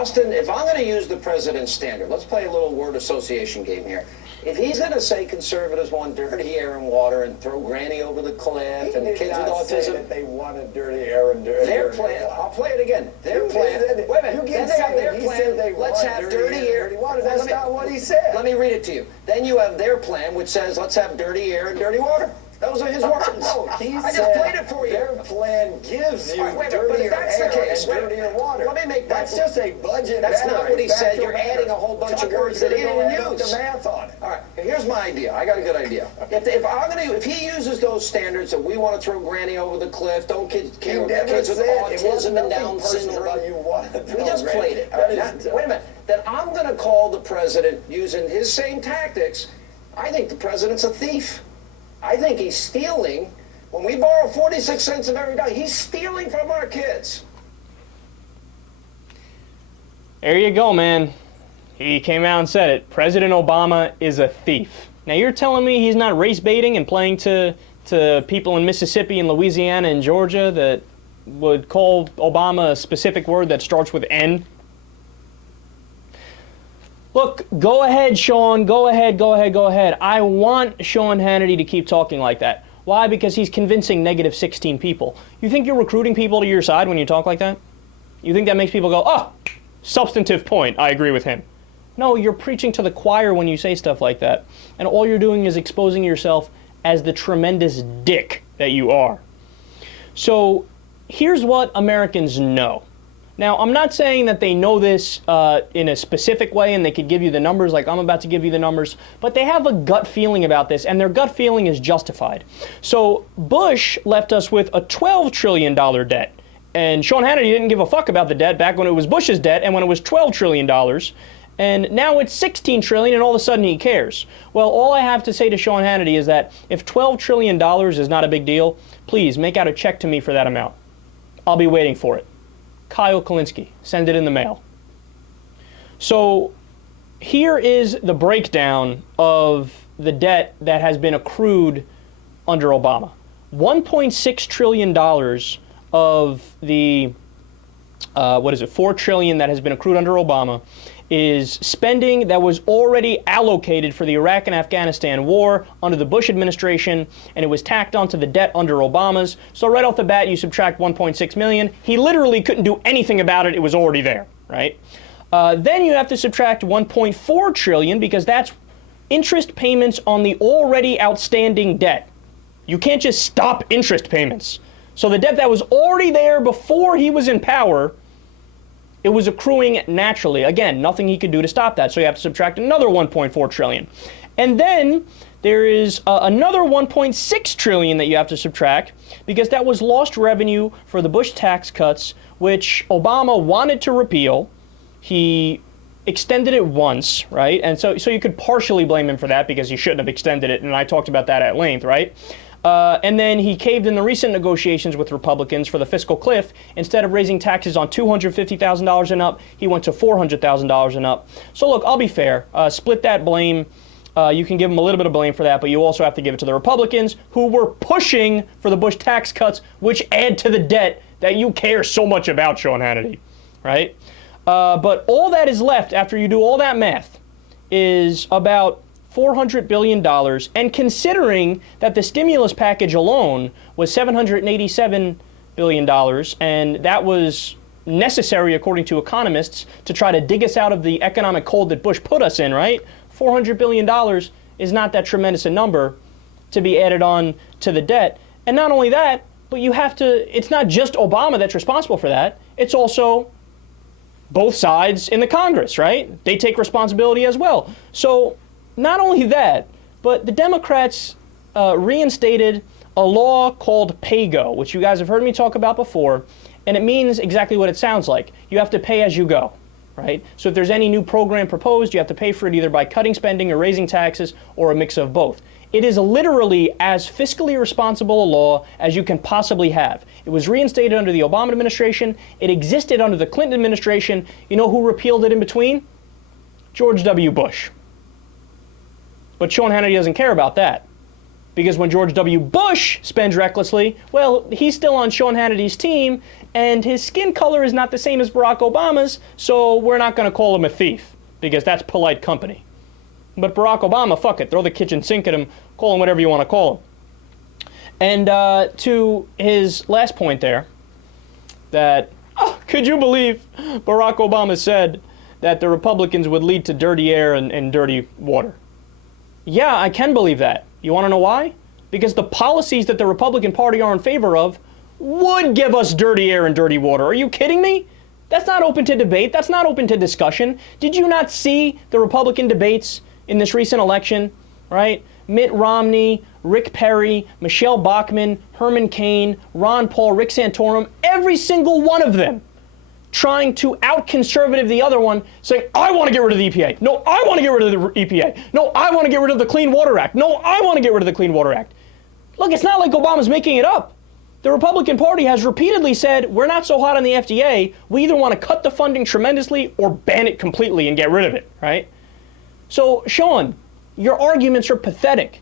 Austin, if I'm going to use the president's standard, let's play a little word association game here. If he's going to say conservatives want dirty air and water and throw Granny over the cliff and kids with autism, say that they wanted dirty air and dirty. Their plan. I'll play it again. Their plan. Wait a minute. You keep saying their plan. Let's have dirty air. That's not what he said. Let me read it to you. Then you have their plan, which says let's have dirty air and dirty water. Those are his words. No, I just played it for you. Their plan gives you dirtier air and dirtier water. Let me make that. That's just a budget. That's not what he said. You're adding a whole bunch of words that he didn't use. The math on it. All right. Here's my idea. I got a good idea. If he uses those standards that we want to throw Granny over the cliff, don't kids with autism and Down syndrome. We just played it. Wait a minute. Then I'm going to call the president using his same tactics. I think the president's a thief. I think he's stealing. When we borrow 46 cents of every dollar, he's stealing from our kids. There you go, man. He came out and said it. President Obama is a thief. Now you're telling me he's not race baiting and playing to people in Mississippi and Louisiana and Georgia that would call Obama a specific word that starts with N? Look, go ahead, Sean. Go ahead. I want Sean Hannity to keep talking like that. Why? Because he's convincing negative 16 people. You think you're recruiting people to your side when you talk like that? You think that makes people go, oh, substantive point, I agree with him. No, you're preaching to the choir when you say stuff like that. And all you're doing is exposing yourself as the tremendous dick that you are. So here's what Americans know. Now, I'm not saying that they know this in a specific way and they could give you the numbers like I'm about to give you the numbers, but they have a gut feeling about this, and their gut feeling is justified. So Bush left us with a $12 trillion debt, and Sean Hannity didn't give a fuck about the debt back when it was Bush's debt and when it was $12 trillion, and now it's $16 trillion and all of a sudden he cares. Well, all I have to say to Sean Hannity is that if $12 trillion is not a big deal, please make out a check to me for that amount. I'll be waiting for it. Kyle Kulinski, send it in the mail. So here is the breakdown of the debt that has been accrued under Obama. $1.6 trillion of the, $4 trillion that has been accrued under Obama is spending that was already allocated for the Iraq and Afghanistan war under the Bush administration, and it was tacked onto the debt under Obama's. So right off the bat, you subtract 1.6 million. He literally couldn't do anything about it. It was already there, right? Then you have to subtract 1.4 trillion because that's interest payments on the already outstanding debt. You can't just stop interest payments. So the debt that was already there before he was in power, it was accruing naturally. Again, nothing he could do to stop that. So you have to subtract another 1.4 trillion. And then there is another 1.6 trillion that you have to subtract because that was lost revenue for the Bush tax cuts, which Obama wanted to repeal. He extended it once, right? And so you could partially blame him for that because he shouldn't have extended it, and I talked about that at length, right? And then he caved in the recent negotiations with Republicans for the fiscal cliff. Instead of raising taxes on $250,000 and up, he went to $400,000 and up. So look, I'll be fair. Split that blame. You can give them a little bit of blame for that, but you also have to give it to the Republicans who were pushing for the Bush tax cuts, which add to the debt that you care so much about, Sean Hannity, right? But all that is left after you do all that math is about $400 billion, and considering that the stimulus package alone was $787 billion, and that was necessary, according to economists, to try to dig us out of the economic cold that Bush put us in, right? $400 billion is not that tremendous a number to be added on to the debt. And not only that, but you have to, it's not just Obama that's responsible for that, it's also both sides in the Congress, right? They take responsibility as well. So not only that, but the Democrats reinstated a law called PAYGO, which you guys have heard me talk about before, and it means exactly what it sounds like. You have to pay as you go, right? So if there's any new program proposed, you have to pay for it either by cutting spending or raising taxes or a mix of both. It is literally as fiscally responsible a law as you can possibly have. It was reinstated under the Obama administration. It existed under the Clinton administration. You know who repealed it in between? George W. Bush. But Sean Hannity doesn't care about that. Because when George W. Bush spends recklessly, well, he's still on Sean Hannity's team, and his skin color is not the same as Barack Obama's, so we're not going to call him a thief, because that's polite company. But Barack Obama, fuck it, throw the kitchen sink at him, call him whatever you want to call him. And to his last point there, that, could you believe Barack Obama said that the Republicans would lead to dirty air and dirty water? Yeah, I can believe that. You want to know why? Because the policies that the Republican Party are in favor of would give us dirty air and dirty water. Are you kidding me? That's not open to debate. That's not open to discussion. Did you not see the Republican debates in this recent election, right? Mitt Romney, Rick Perry, Michelle Bachmann, Herman Cain, Ron Paul, Rick Santorum, every single one of them trying to out-conservative the other one, saying, I want to get rid of the EPA. No, I want to get rid of the EPA. No, I want to get rid of the Clean Water Act. No, I want to get rid of the Clean Water Act. Look, it's not like Obama's making it up. The Republican Party has repeatedly said, we're not so hot on the FDA, we either want to cut the funding tremendously or ban it completely and get rid of it, right? So, Sean, your arguments are pathetic.